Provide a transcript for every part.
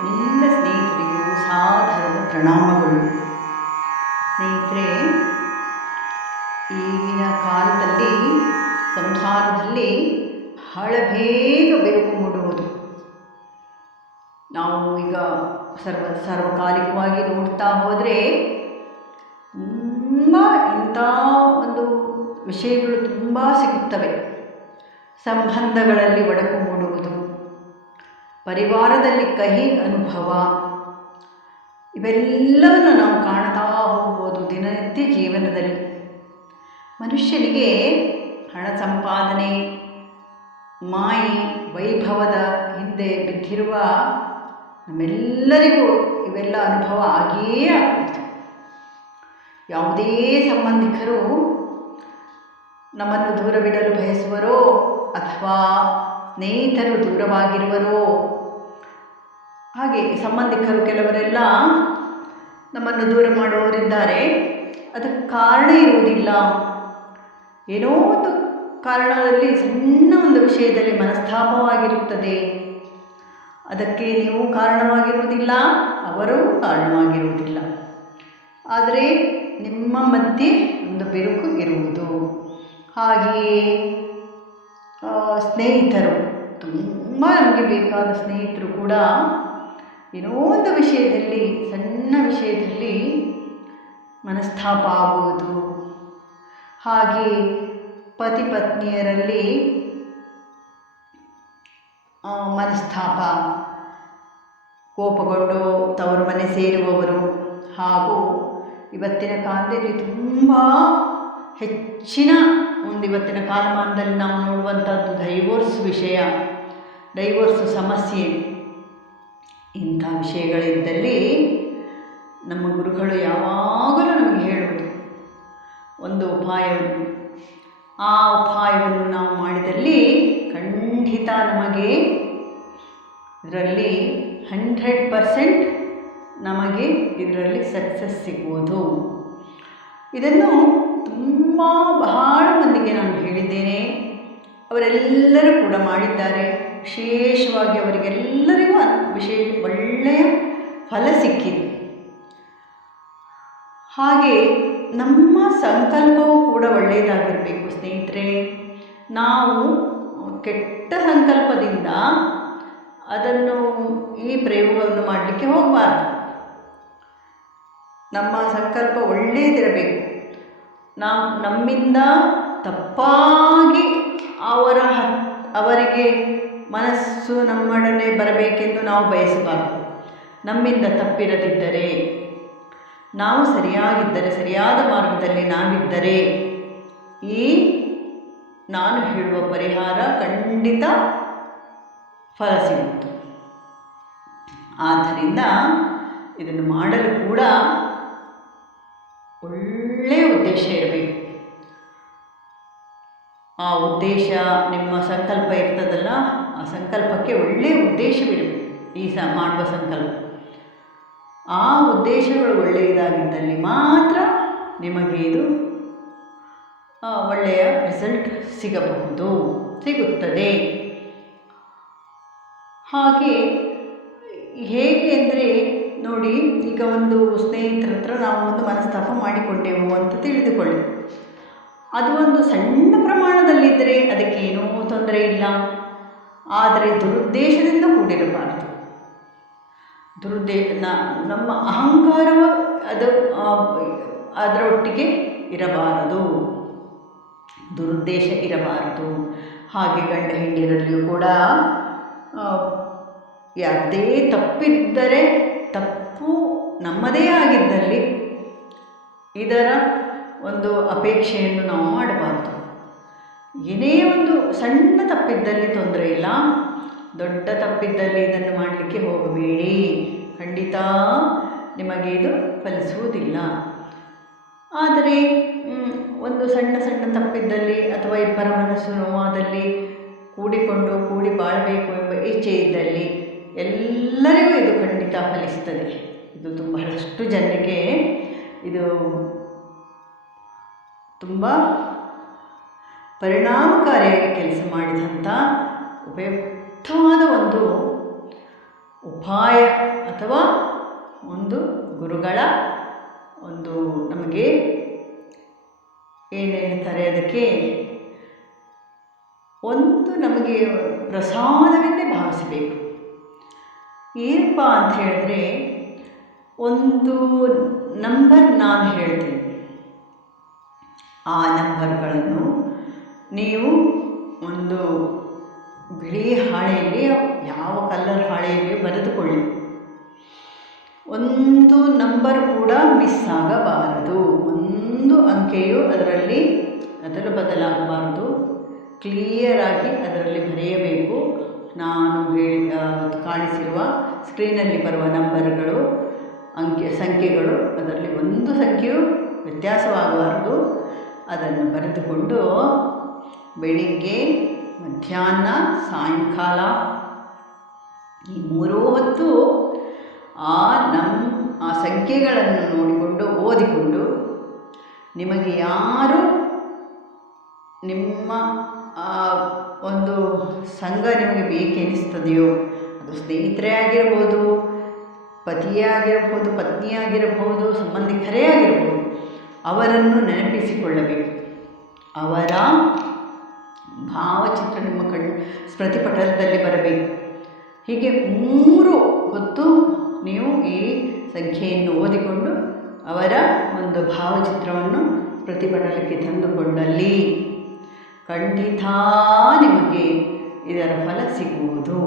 ಎಲ್ಲ ಸ್ನೇಹಿತರಿಗೂ ಸಾಧಾರಣ ಪ್ರಣಾಮಗಳು. ಸ್ನೇಹಿತರೆ, ಈಗಿನ ಕಾಲದಲ್ಲಿ, ಸಂಸಾರದಲ್ಲಿ ಬಹಳ ಬೇಗ ಬೆರುಕು ಮೂಡುವುದು. ನಾವು ಈಗ ಸರ್ವ, ಸಾರ್ವಕಾಲಿಕವಾಗಿ ನೋಡ್ತಾ ಹೋದರೆ ತುಂಬ ಇಂಥ ಒಂದು ವಿಷಯಗಳು ತುಂಬ ಸಿಗುತ್ತವೆ. ಸಂಬಂಧಗಳಲ್ಲಿ ಒಡಕು ಪರಿವಾರದಲ್ಲಿ ಕಹಿ ಅನುಭವ. ಇವೆಲ್ಲವನ್ನು ನಾವು ಕಾಣ್ತಾ ಹೋಗ್ಬೋದು ದಿನನಿತ್ಯ ಜೀವನದಲ್ಲಿ. ಮನುಷ್ಯನಿಗೆ ಹಣ ಸಂಪಾದನೆ, ಮಾಯಿ, ವೈಭವದ ಹಿಂದೆ ಬಿದ್ದಿರುವ ನಮ್ಮೆಲ್ಲರಿಗೂ ಇವೆಲ್ಲ ಅನುಭವ ಆಗಿಯೇ ಆಗುತ್ತೆ ಯಾವುದೇ ಸಂಬಂಧಿಕರು ನಮ್ಮನ್ನು ದೂರವಿಡಲು ಬಯಸುವರೋ ಅಥವಾ ಸ್ನೇಹಿತರು ದೂರವಾಗಿರುವರೋ ಹಾಗೆ ಸಂಬಂಧಿಕರು ಕೆಲವರೆಲ್ಲ ನಮ್ಮನ್ನು ದೂರ ಮಾಡುವವರಿದ್ದಾರೆ. ಅದಕ್ಕೆ ಕಾರಣ ಇರುವುದಿಲ್ಲ. ಏನೋ ಒಂದು ಕಾರಣದಲ್ಲಿ ಸಣ್ಣ ಒಂದು ವಿಷಯದಲ್ಲಿ ಮನಸ್ತಾಪವಾಗಿರುತ್ತದೆ. ಅದಕ್ಕೆ ನೀವು ಕಾರಣವಾಗಿರುವುದಿಲ್ಲ, ಅವರು ಕಾರಣವಾಗಿರುವುದಿಲ್ಲ. ಆದರೆ ನಿಮ್ಮ ಮಧ್ಯೆ ಒಂದು ಬಿರುಕು ಇರುವುದು. ಹಾಗೆಯೇ ಸ್ನೇಹಿತರು, ತುಂಬ ನಮಗೆ ಬೇಕಾದ ಸ್ನೇಹಿತರು ಕೂಡ ಏನೋ ಒಂದು ವಿಷಯದಲ್ಲಿ, ಸಣ್ಣ ವಿಷಯದಲ್ಲಿ ಮನಸ್ತಾಪ ಆಗುವುದು ಹಾಗೆ ಪತಿ ಪತ್ನಿಯರಲ್ಲಿ ಮನಸ್ತಾಪ, ಕೋಪಗೊಂಡು ತವರು ಮನೆ ಸೇರುವವರು ಹಾಗೂ ಇವತ್ತಿನ ಕಾಲದಲ್ಲಿ ತುಂಬ ಹೆಚ್ಚಿನ ಒಂದು ಇವತ್ತಿನ ಕಾಲಮಾನದಲ್ಲಿ ನಾವು ನೋಡುವಂಥದ್ದು ಡೈವೋರ್ಸ್ ವಿಷಯ ಡೈವೋರ್ಸ್ ಸಮಸ್ಯೆ. ಇಂಥ ವಿಷಯಗಳಿದ್ದಲ್ಲಿ ನಮ್ಮ ಗುರುಗಳು ಯಾವಾಗಲೂ ನಮಗೆ ಹೇಳುವುದು, ಒಂದು ಉಪಾಯವನ್ನು. ಆ ಉಪಾಯವನ್ನು ನಾವು ಮಾಡಿದಲ್ಲಿ ಖಂಡಿತ ನಮಗೆ ಇದರಲ್ಲಿ ಹಂಡ್ರೆಡ್ ಪರ್ಸೆಂಟ್ ನಮಗೆ ಇದರಲ್ಲಿ ಸಕ್ಸಸ್ ಸಿಗುವುದು ಇದನ್ನು ತುಂಬ ಬಹಳ ಮಂದಿಗೆ ನಾನು ಹೇಳಿದ್ದೇನೆ. ಅವರೆಲ್ಲರೂ ಕೂಡ ಮಾಡಿದ್ದಾರೆ. ವಿಶೇಷವಾಗಿ ಅವರಿಗೆಲ್ಲರಿಗೂ ವಿಶೇಷ ಒಳ್ಳೆಯ ಫಲ ಸಿಕ್ಕಿದೆ. ಹಾಗೆ ನಮ್ಮ ಸಂಕಲ್ಪವೂ ಕೂಡ ಒಳ್ಳೆಯದಾಗಿರಬೇಕು ಸ್ನೇಹಿತರೆ. ನಾವು ಕೆಟ್ಟ ಸಂಕಲ್ಪದಿಂದ ಅದನ್ನು ಈ ಪ್ರಯೋಗವನ್ನು ಮಾಡಲಿಕ್ಕೆ ಹೋಗಬಾರ್ದು. ನಮ್ಮ ಸಂಕಲ್ಪ ಒಳ್ಳೆಯದಿರಬೇಕು. ನಾವು ನಮ್ಮಿಂದ ತಪ್ಪಾಗಿ ಅವರ ಅವರಿಗೆ ಮನಸ್ಸು ನಮ್ಮೊಡನೆ ಬರಬೇಕೆಂದು ನಾವು ಬಯಸಬಾರದು. ನಮ್ಮಿಂದ ತಪ್ಪಿರದಿದ್ದರೆ, ನಾವು ಸರಿಯಾಗಿದ್ದರೆ, ಸರಿಯಾದ ಮಾರ್ಗದಲ್ಲಿ ನಾವಿದ್ದರೆ, ಈ ನಾನು ಹೇಳುವ ಪರಿಹಾರ ಖಂಡಿತ ಫಲ ಸಿಗುವುದು. ಆದ್ದರಿಂದ ಇದನ್ನು ಮಾಡಲು ಕೂಡ ಒಳ್ಳೆಯ ಉದ್ದೇಶ ಇರಬೇಕು. ಆ ಉದ್ದೇಶ ನಿಮ್ಮ ಸಂಕಲ್ಪ ಇರ್ತದಲ್ಲ, ಆ ಸಂಕಲ್ಪಕ್ಕೆ ಒಳ್ಳೆಯ ಉದ್ದೇಶವಿರಬೇಕು ಈ ಸ ಮಾಡುವ ಸಂಕಲ್ಪ. ಆ ಉದ್ದೇಶಗಳು ಒಳ್ಳೆಯದಾಗಿದ್ದಲ್ಲಿ ಮಾತ್ರ ನಿಮಗೆ ಇದು ಒಳ್ಳೆಯ ರಿಸಲ್ಟ್ ಸಿಗಬಹುದು, ಸಿಗುತ್ತದೆ. ಹಾಗೆ ಹೇಗೆ ಅಂದರೆ ನೋಡಿ, ಈಗ ಒಂದು ಸ್ನೇಹಿತರ ಹತ್ರ ನಾವು ಒಂದು ಮನಸ್ತಾಪ ಮಾಡಿಕೊಂಡೆವು ಅಂತ ತಿಳಿದುಕೊಳ್ಳಿ. ಅದು ಒಂದು ಸಣ್ಣ ಪ್ರಮಾಣದಲ್ಲಿದ್ದರೆ ಅದಕ್ಕೆ ಏನೂ ತೊಂದರೆ ಇಲ್ಲ. ಆದರೆ ದುರುದ್ದೇಶದಿಂದ ಕೂಡಿರಬಾರದು. ದುರುದ್ದೇ ನಮ್ಮ ಅಹಂಕಾರವ ಅದು ಅದರೊಟ್ಟಿಗೆ ಇರಬಾರದು. ದುರುದ್ದೇಶ ಇರಬಾರದು. ಹಾಗೆ ಗಂಡ ಹೆಂಡಿರಲ್ಲಿಯೂ ಕೂಡ ಯಾವುದೇ ತಪ್ಪಿದ್ದರೆ ತಪ್ಪು ನಮ್ಮದೇ ಆಗಿದ್ದಲ್ಲಿ ಇದರ ಒಂದು ಅಪೇಕ್ಷೆಯನ್ನು ನಾವು ಮಾಡಬಾರ್ದು. ಏನೇ ಒಂದು ಸಣ್ಣ ತಪ್ಪಿದ್ದಲ್ಲಿ ತೊಂದರೆ ಇಲ್ಲ. ದೊಡ್ಡ ತಪ್ಪಿದ್ದಲ್ಲಿ ಇದನ್ನು ಮಾಡಲಿಕ್ಕೆ ಹೋಗಬೇಡಿ. ಖಂಡಿತ ನಿಮಗೆ ಇದು ಫಲಿಸುವುದಿಲ್ಲ. ಆದರೆ ಒಂದು ಸಣ್ಣ ಸಣ್ಣ ತಪ್ಪಿದ್ದಲ್ಲಿ ಅಥವಾ ಇಬ್ಬರ ಮನಸ್ಸು ನೋವಾದಲ್ಲಿ ಕೂಡಿಕೊಂಡು ಕೂಡಿ ಬಾಳಬೇಕು ಎಂಬ ಇಚ್ಛೆ ಇದ್ದಲ್ಲಿ ಎಲ್ಲರಿಗೂ ಇದು ಖಂಡಿತ ಫಲಿಸ್ತದೆ. ಇದು ಬಹಳಷ್ಟು ಜನರಿಗೆ ಇದು ತುಂಬ ಪರಿಣಾಮಕಾರಿಯಾಗಿ ಕೆಲಸ ಮಾಡಿದಂಥ ಉಪಯುಕ್ತವಾದ ಒಂದು ಉಪಾಯ ಅಥವಾ ಒಂದು ಗುರುಗಳ ಒಂದು ನಮಗೆ ಏನು ಅದಕ್ಕೆ ಒಂದು ನಮಗೆ ಪ್ರಸಾದವೆಂದೇ ಭಾವಿಸಬೇಕು. ಏನಪ್ಪ ಅಂತ ಹೇಳಿದ್ರೆ ಒಂದು ನಂಬರ್ ನಾನು ಹೇಳ್ತೀನಿ. ಆ ನಂಬರ್ಗಳನ್ನು ನೀವು ಒಂದು ಬಿಳಿ ಹಾಳೆಯಲ್ಲಿ ಯಾವ ಕಲರ್ ಹಾಳೆಯಲ್ಲಿ ಬರೆದುಕೊಳ್ಳಿ. ಒಂದು ನಂಬರ್ ಕೂಡ ಮಿಸ್ ಆಗಬಾರದು. ಒಂದು ಅಂಕೆಯು ಅದರಲ್ಲಿ, ಅದರ ಬದಲಾಗಬಾರದು. ಕ್ಲಿಯರಾಗಿ ಅದರಲ್ಲಿ ಬರೆಯಬೇಕು. ನಾನು ಹೇಳಿ ಕಾಣಿಸಿರುವ ಸ್ಕ್ರೀನಲ್ಲಿ ಬರುವ ನಂಬರ್ಗಳು, ಅಂಕೆ, ಸಂಖ್ಯೆಗಳು, ಅದರಲ್ಲಿ ಒಂದು ಸಂಖ್ಯೆಯು ವ್ಯತ್ಯಾಸವಾಗಬಾರದು. ಅದನ್ನು ಬರೆದುಕೊಂಡು ಬೆಳಿಗ್ಗೆ ಮಧ್ಯಾಹ್ನ ಸಾಯಂಕಾಲ ಈ ಮೂರೂ ಹೊತ್ತು ಆ ನಮ್ಮ ಆ ಸಂಖ್ಯೆಗಳನ್ನು ನೋಡಿಕೊಂಡು, ಓದಿಕೊಂಡು ನಿಮಗೆ ಯಾರು ನಿಮ್ಮ ಒಂದು ಸಂಘ ನಿಮಗೆ ಬೇಕೆನಿಸ್ತದೆಯೋ ಅದು ಸ್ನೇಹಿತರೇ ಆಗಿರ್ಬೋದು, ಪತಿಯೇ ಆಗಿರಬಹುದು ಪತ್ನಿಯಾಗಿರಬಹುದು ಸಂಬಂಧಿಕರೇ ಆಗಿರಬಹುದು ಅವರನ್ನು ನೆನಪಿಸಿಕೊಳ್ಳಬೇಕು. ಅವರ ಭಾವಚಿತ್ರ ನಿಮ್ಮ ಕಣ್ಣು ಸ್ಮೃತಿಪಟಲದಲ್ಲಿ ಬರಬೇಕು. ಹೀಗೆ ಮೂರು ಹೊತ್ತು ನೀವು ಈ ಸಂಖ್ಯೆಯನ್ನು ಓದಿಕೊಂಡು ಅವರ ಒಂದು ಭಾವಚಿತ್ರವನ್ನು ಪ್ರತಿಪಟಲಕ್ಕೆ ತಂದುಕೊಂಡಲ್ಲಿ ಖಂಡಿತ ನಿಮಗೆ ಇದರ ಫಲ ಸಿಗುವುದು.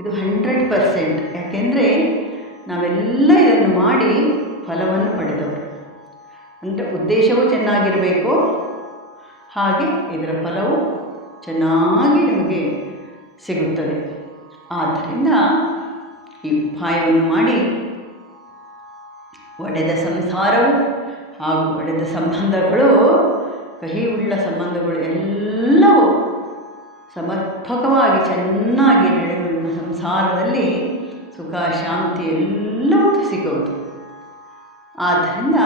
ಇದು ಹಂಡ್ರೆಡ್ ಪರ್ಸೆಂಟ್. ಯಾಕೆಂದರೆ ನಾವೆಲ್ಲ ಇದನ್ನು ಮಾಡಿ ಫಲವನ್ನು ಪಡೆದವರು. ಅಂದರೆ ಉದ್ದೇಶವೂ ಚೆನ್ನಾಗಿರಬೇಕು. ಹಾಗೆ ಇದರ ಫಲವು ಚೆನ್ನಾಗಿ ನಿಮಗೆ ಸಿಗುತ್ತದೆ. ಆದ್ದರಿಂದ ಈ ಉಪಾಯವನ್ನು ಮಾಡಿ ಒಡೆದ ಸಂಸಾರವು ಹಾಗೂ ಒಡೆದ ಸಂಬಂಧಗಳು, ಕಹಿ ಉಳ್ಳ ಸಂಬಂಧಗಳು ಎಲ್ಲವೂ ಸಮರ್ಪಕವಾಗಿ ಚೆನ್ನಾಗಿ ನಡೆಯುವ ಸಂಸಾರದಲ್ಲಿ ಸುಖ, ಶಾಂತಿ ಎಲ್ಲವೂ ಸಿಗೋದು. ಆದ್ದರಿಂದ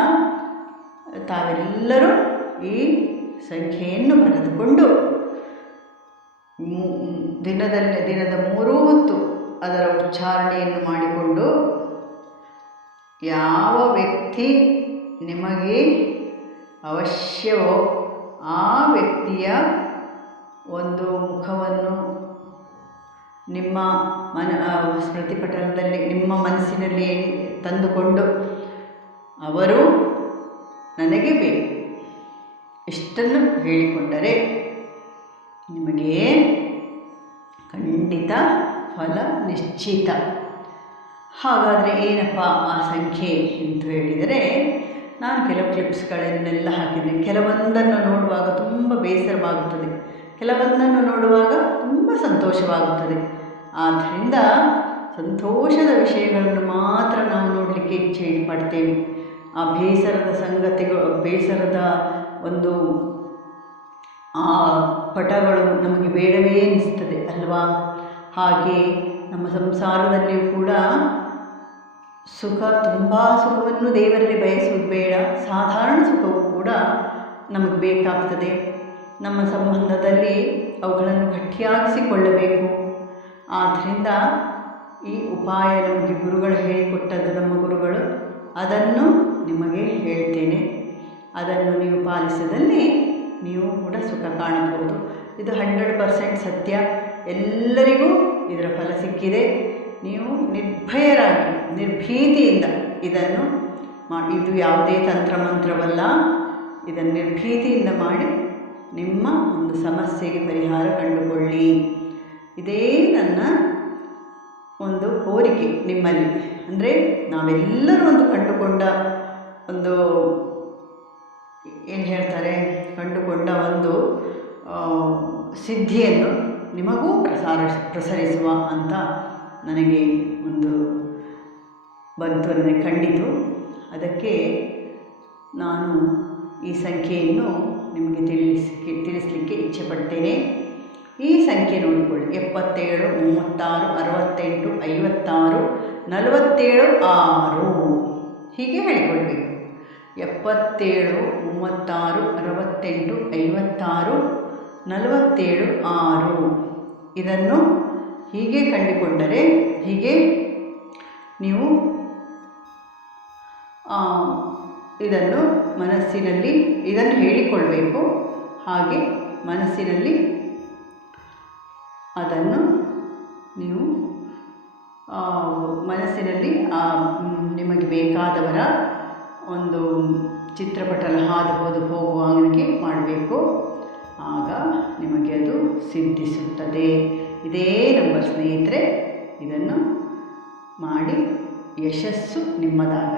ತಾವೆಲ್ಲರೂ ಈ ಸಂಖ್ಯೆಯನ್ನು ಬರೆದುಕೊಂಡು ದಿನದಲ್ಲಿ ದಿನದ ಮೂರೂ ಹೊತ್ತು ಅದರ ಉಚ್ಚಾರಣೆಯನ್ನು ಮಾಡಿಕೊಂಡು ಯಾವ ವ್ಯಕ್ತಿ ನಿಮಗೆ ಅವಶ್ಯವೋ ಆ ವ್ಯಕ್ತಿಯ ಒಂದು ಮುಖವನ್ನು ನಿಮ್ಮ ಮನ ಸ್ಮೃತಿಪಟಲದಲ್ಲಿ ನಿಮ್ಮ ಮನಸ್ಸಿನಲ್ಲಿ ತಂದುಕೊಂಡು ಅವರು ನನಗೆ ಬೇಕು. ಇಷ್ಟನ್ನು ಹೇಳಿಕೊಂಡರೆ ನಿಮಗೆ ಖಂಡಿತ ಫಲ ನಿಶ್ಚಿತ. ಹಾಗಾದರೆ ಏನಪ್ಪ ಆ ಸಂಖ್ಯೆ ಎಂದು ಹೇಳಿದರೆ, ನಾನು ಕೆಲವು ಕ್ಲಿಪ್ಸ್ಗಳನ್ನೆಲ್ಲ ಹಾಕಿದ್ದೇನೆ ಕೆಲವೊಂದನ್ನು ನೋಡುವಾಗ ತುಂಬ ಬೇಸರವಾಗುತ್ತದೆ. ಕೆಲವೊಂದನ್ನು ನೋಡುವಾಗ ತುಂಬ ಸಂತೋಷವಾಗುತ್ತದೆ. ಆದ್ದರಿಂದ ಸಂತೋಷದ ವಿಷಯಗಳನ್ನು ಮಾತ್ರ ನಾವು ನೋಡಲಿಕ್ಕೆ ಇಚ್ಛೆ ಪಡ್ತೇವೆ. ಆ ಬೇಸರದ ಸಂಗತಿಗಳು, ಬೇಸರದ ಒಂದು ಆ ಪಟಗಳು ನಮಗೆ ಬೇಡವೇ ಅನಿಸ್ತದೆ ಅಲ್ವಾ? ಹಾಗೆ ನಮ್ಮ ಸಂಸಾರದಲ್ಲಿಯೂ ಕೂಡ ಸುಖ, ತುಂಬ ಸುಖವನ್ನು ದೇವರಲ್ಲಿ ಬಯಸುವುದು ಬೇಡ. ಸಾಧಾರಣ ಸುಖವೂ ಕೂಡ ನಮಗೆ ಬೇಕಾಗ್ತದೆ. ನಮ್ಮ ಸಂಬಂಧದಲ್ಲಿ ಅವುಗಳನ್ನು ಗಟ್ಟಿಯಾಗಿಸಿಕೊಳ್ಳಬೇಕು. ಆದ್ದರಿಂದ ಈ ಉಪಾಯ ನಮಗೆ ಗುರುಗಳು ಹೇಳಿಕೊಟ್ಟದ್ದು, ನಮ್ಮ ಗುರುಗಳು ಅದನ್ನು ನಿಮಗೆ ಹೇಳ್ತೇನೆ. ಅದನ್ನು ನೀವು ಪಾಲಿಸಿದಲ್ಲಿ ನೀವು ಕೂಡ ಸುಖ ಕಾಣಬಹುದು. ಇದು ಹಂಡ್ರೆಡ್ ಪರ್ಸೆಂಟ್ ಸತ್ಯ. ಎಲ್ಲರಿಗೂ ಇದರ ಫಲ ಸಿಕ್ಕಿದೆ. ನೀವು ನಿರ್ಭಯರಾಗಿ, ನಿರ್ಭೀತಿಯಿಂದ ಇದನ್ನು ಮಾಡಿ ಇದು ಯಾವುದೇ ತಂತ್ರ ಮಂತ್ರವಲ್ಲ ಇದನ್ನು ನಿರ್ಭೀತಿಯಿಂದ ಮಾಡಿ ನಿಮ್ಮ ಒಂದು ಸಮಸ್ಯೆಗೆ ಪರಿಹಾರ ಕಂಡುಕೊಳ್ಳಿ. ಇದೇ ನನ್ನ ಒಂದು ಕೋರಿಕೆ ನಿಮ್ಮಲ್ಲಿ. ಅಂದರೆ ನಾವೆಲ್ಲರೂ ಒಂದು ಕಂಡುಕೊಂಡ ಒಂದು ಏನು ಹೇಳ್ತಾರೆ, ಕಂಡುಕೊಂಡ ಒಂದು ಸಿದ್ಧಿಯನ್ನು ನಿಮಗೂ ಪ್ರಸಾರ, ಪ್ರಸರಿಸುವ ಅಂತ ನನಗೆ ಒಂದು ಬಂತು ನನಗೆ ಕಂಡಿತು. ಅದಕ್ಕೆ ನಾನು ಈ ಸಂಖ್ಯೆಯನ್ನು ನಿಮಗೆ ತಿಳಿಸಲಿಕ್ಕೆ ತಿಳಿಸಲಿಕ್ಕೆ ಇಚ್ಛೆಪಡ್ತೇನೆ. ಈ ಸಂಖ್ಯೆ ನೋಡಿಕೊಳ್ಳಿ. ಎಪ್ಪತ್ತೇಳು, ಮೂವತ್ತಾರು, ಅರವತ್ತೆಂಟು, ಐವತ್ತಾರು, ನಲವತ್ತೇಳು, ಆರು ಹೀಗೆ ಹೇಳಿಕೊಳ್ಬೇಕು. ಎಪ್ಪತ್ತೇಳು, ಮೂವತ್ತಾರು, ಅರವತ್ತೆಂಟು, ಐವತ್ತಾರು, ನಲವತ್ತೇಳು, ಆರು. ಇದನ್ನು ಹೀಗೆ ಕಂಡುಕೊಂಡರೆ ಹೀಗೆ ನೀವು ಇದನ್ನು ಮನಸ್ಸಿನಲ್ಲಿ, ಇದನ್ನು ಹೇಳಿಕೊಳ್ಬೇಕು. ಹಾಗೆ ಮನಸ್ಸಿನಲ್ಲಿ ಅದನ್ನು ನೀವು ಮನಸ್ಸಿನಲ್ಲಿ ನಿಮಗೆ ಬೇಕಾದವರ ಒಂದು ಚಿತ್ರಪಟಲ ಹಾದು ಹೋದು ಹೋಗುವ ಹಾಗೆ ಮಾಡಬೇಕು. ಆಗ ನಿಮಗೆ ಅದು ಸಿದ್ಧಿಸುತ್ತದೆ. ಇದೇ ನಂಬರ್ ಸ್ನೇಹಿತರೆ, ಇದನ್ನು ಮಾಡಿ ಯಶಸ್ಸು ನಿಮ್ಮದಾಗ